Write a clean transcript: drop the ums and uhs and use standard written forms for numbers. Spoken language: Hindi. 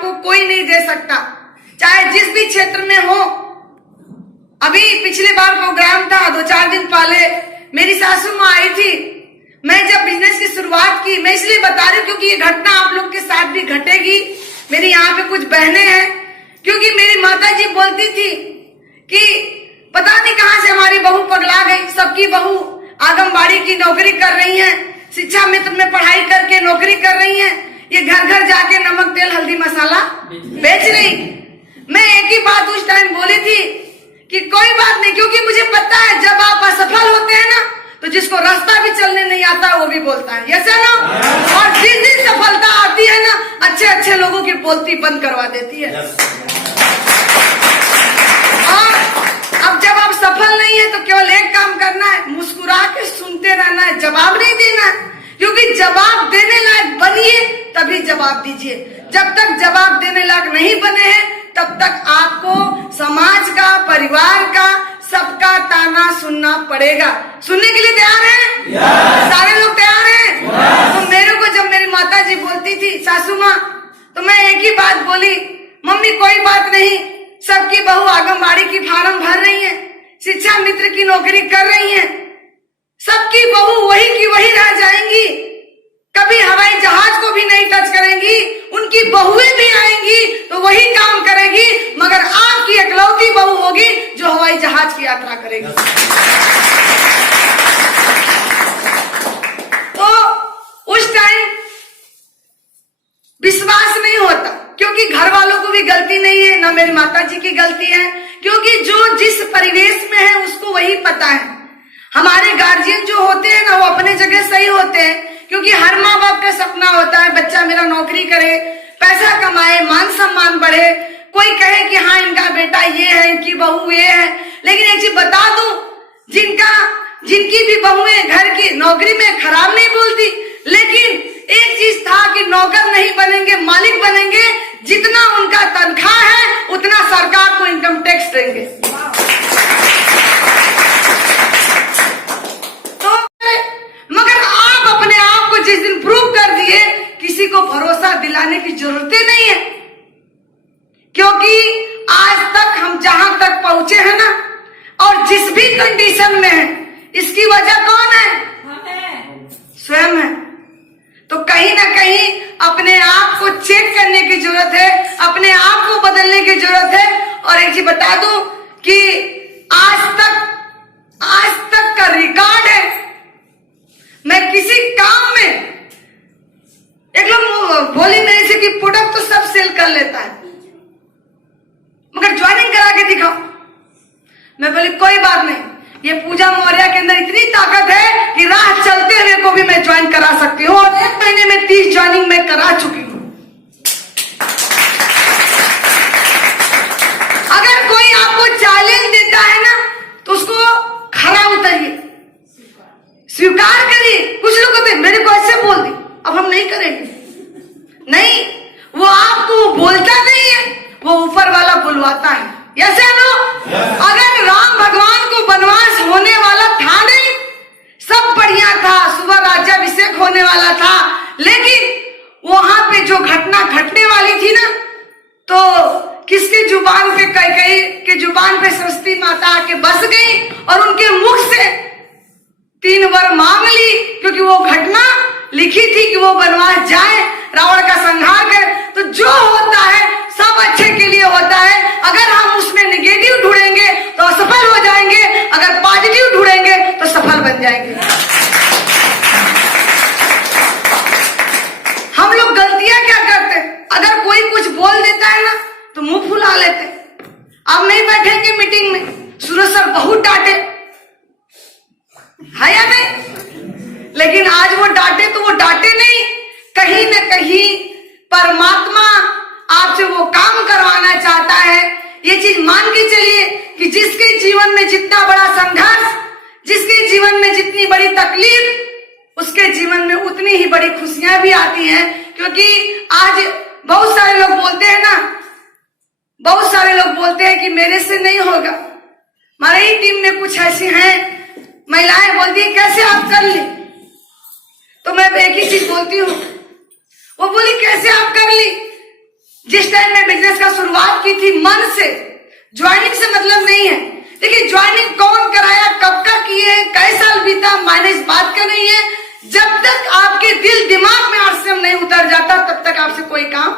आपको कोई नहीं दे सकता, चाहे जिस भी क्षेत्र में हो। अभी पिछले बार प्रोग्राम था 2-4 दिन पहले, मेरी सासू माँ आई थी। मैं जब बिजनेस की शुरुआत की, मैं इसलिए बता रही हूँ क्योंकि ये घटना आप लोग के साथ भी घटेगी। मेरी यहाँ पे कुछ बहनें हैं, क्योंकि मेरी माता जी बोलती थी कि पता नहीं कहाँ से हमारी बहू पगला गई। सबकी बहू आंगनबाड़ी की नौकरी कर रही है, शिक्षा मित्र में पढ़ाई करके नौकरी कर रही है, ये घर घर जाके नमक तेल हल्दी मसाला बेच रही। मैं एक ही बात उस टाइम बोली थी कि कोई बात नहीं, क्योंकि मुझे पता है जब आप असफल होते हैं ना तो जिसको रास्ता भी चलने नहीं आता वो भी बोलता है, यस ना। और जिस दिन सफलता आती है ना, अच्छे अच्छे लोगों की बोलती बंद करवा देती है। और अब जब आप सफल नहीं है तो केवल एक काम करना है, मुस्कुरा के सुनते रहना है, जवाब नहीं देना है। क्योंकि जवाब देने लायक बनिए तभी जवाब दीजिए। जब तक जवाब देने लायक नहीं बने हैं तब तक आपको समाज का, परिवार का, सबका ताना सुनना पड़ेगा। सुनने के लिए तैयार हैं? सारे लोग तैयार हैं? तो मेरे को जब मेरी माता जी बोलती थी सासू माँ, तो मैं एक ही बात बोली, मम्मी कोई बात नहीं, सबकी बहू आंगनबाड़ी की फार्म भर रही है, शिक्षा मित्र की नौकरी कर रही है, सबकी बहू वही की वही रह जाएंगी, कभी हवाई जहाज को भी नहीं टच करेंगी, उनकी बहुएं भी आएंगी तो वही काम करेगी, मगर आपकी इकलौती बहू होगी जो हवाई जहाज की यात्रा करेगी। तो उस टाइम विश्वास नहीं होता, क्योंकि घर वालों को भी गलती नहीं है, ना मेरी माता जी की गलती है, क्योंकि जो जिस परिवेश में है उसको वही पता है। हमारे गार्जियन जो होते हैं ना वो अपने जगह सही होते हैं, क्योंकि हर माँ बाप का सपना होता है बच्चा मेरा नौकरी करे, पैसा कमाए, मान सम्मान बढ़े, कोई कहे कि हाँ इनका बेटा ये है, इनकी बहू ये है। लेकिन एक चीज बता दूं, जिनकी भी बहुएं घर की नौकरी में खराब नहीं बोलती, लेकिन एक चीज था कि नौकर नहीं बनेंगे, मालिक बनेंगे, जितना उनका तनख्वाह है उतना सरकार को इनकम टैक्स देंगे। तो मगर आप अपने आप को जिस दिन प्रूव कर दिए, किसी को भरोसा दिलाने की जरूरत नहीं है, क्योंकि आज तक हम जहां तक पहुंचे हैं ना, और जिस भी कंडीशन में है, इसकी वजह कौन है? स्वयं है। तो कहीं ना कहीं अपने आप को चेक करने की जरूरत है, अपने आप को बदलने की जरूरत है। और एक चीज बता दूं कि आज तक का रिकॉर्ड है, मैं किसी काम में, एक लोग बोली मेरे से कि प्रोडक्ट तो सब सेल कर लेता है, मगर ज्वाइनिंग करा के दिखाओ। मैं बोली कोई बात नहीं, ये पूजा मौर्य के अंदर इतनी ताकत है कि राह चलते हुए को भी मैं ज्वाइन करा सकती हूँ, और 1 महीने में 30 ज्वाइनिंग मैं करा चुकी हूँ। अगर कोई आपको चैलेंज देता है ना तो उसको खरा उतरिए, स्वीकार करिए। कुछ लोग कहते मेरे को ऐसे बोल दी, अब हम नहीं करेंगे। नहीं, वो आपको बोलता नहीं है, वो ऊपर वाला बुलवाता है, ऐसे नो। अगर राम भगवान को वनवास होने वाला था नहीं, सब बढ़िया था, सुबह राज्याभिषेक होने वाला था, लेकिन वहां पे जो घटना घटने वाली थी ना, तो किसके जुबान पे, कैकेयी के जुबान पे सरस्वती माता आके बस गई और उनके मुख से 3 वर मांग ली, क्योंकि वो घटना लिखी थी कि वो वनवास जाए, रावण का संहार करे। तो जो होता है सब अच्छे के लिए होता है। अगर हम उसमें नेगेटिव ढूंढेंगे तो असफल हो जाएंगे, अगर पॉजिटिव ढूंढेंगे तो सफल बन जाएंगे। हम लोग गलतियां क्या करते हैं, अगर कोई कुछ बोल देता है ना तो मुंह फुला लेते। अब नहीं बैठेंगे मीटिंग में, सूरज सर बहुत डांटे है या नहीं, लेकिन आज वो डांटे तो वो डांटे नहीं, कहीं न कहीं परमात्मा आपसे वो काम करवाना चाहता है। ये चीज मान के चलिए कि जिसके जीवन में जितना बड़ा संघर्ष, जिसके जीवन में जितनी बड़ी तकलीफ, उसके जीवन में उतनी ही बड़ी खुशियां भी आती हैं। क्योंकि आज बहुत सारे लोग बोलते हैं ना, बहुत सारे लोग बोलते हैं कि मेरे से नहीं होगा। हमारी ही टीम में कुछ ऐसी हैं महिलाएं, बोलती है कैसे आप कर ली, तो मैं एक ही चीज बोलती हूँ, वो बोली कैसे आप कर ली, जिस टाइम में बिजनेस का शुरुआत की थी मन से, ज्वाइनिंग से मतलब नहीं है। देखिए ज्वाइनिंग कौन कराया, कब का किए, कई साल बीता, मायने इस बात का नहीं है। जब तक आपके दिल दिमाग में आरसीएम नहीं उतर जाता तब तक आपसे कोई काम